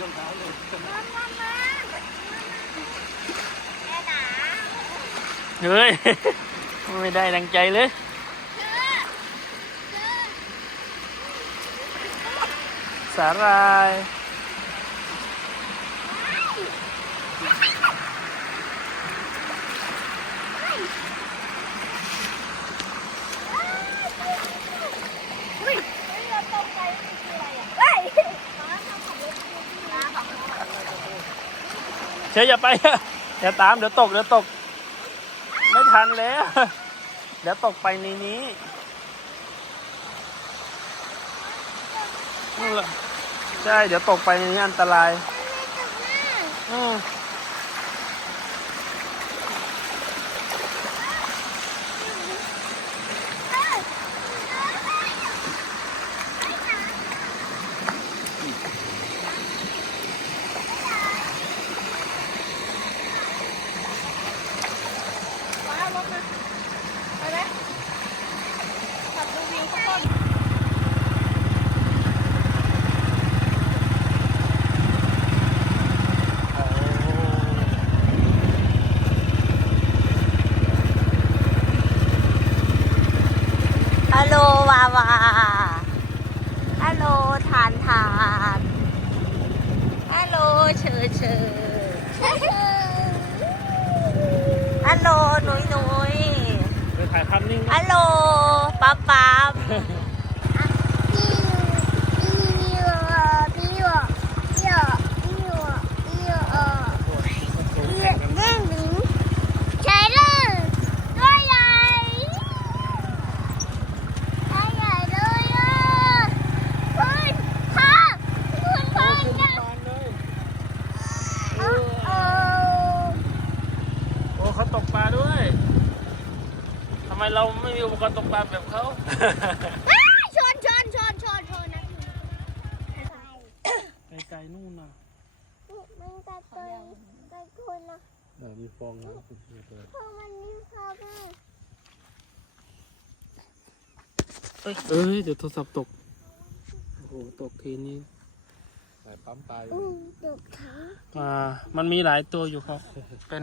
รองเท้าเลยเฮ้ย ไม่ได้ดังใจเลยสาหรายเราตกใจมันคืออะไรอะเฮ้ยม้าทำขับรถม้าขับรถ เชยอย่าไปอย่าตามเดี๋ยวตกเดี๋ยวตก ไม่ทันแล้ว เดี๋ยวตกไปในนี้นู่นล่ะใช่เดี๋ยวตกไปในนี้อันตราย อืมารถมาไปไหมขับดูวิวข้างบน ฮั ลโหลวาวาฮัลโหลทานทานฮัลโหลเชอเชอฮัลโหลหนุยหนุยไปถ่ายภาพนิ่งนะฮัลโหลป๊าป๊าใช่เลยตัวใหญ่ตัวใหญ่เลยอะเฮ้ยพ่อคุณพ่อเนี่ย โอ้โอ้ โอ้เขาตกปลาด้วย ทำ ไมเราไม่มีอุปกรณ์ตกปลาแบบเขา อ้าวชนชนชนชนชนนะไกลๆนู่นน่ะมันจะตัวจะคนนะมีฟองน้ำเพราะมันมีความอะเอ้ยเดี๋ยวโทรศัพท์ตก โอ้โห ตกทีนี้สายปั๊มปลาอยู่อู้ตกถัง อ่า มันมีหลายตัวอยู่ครับ เป็น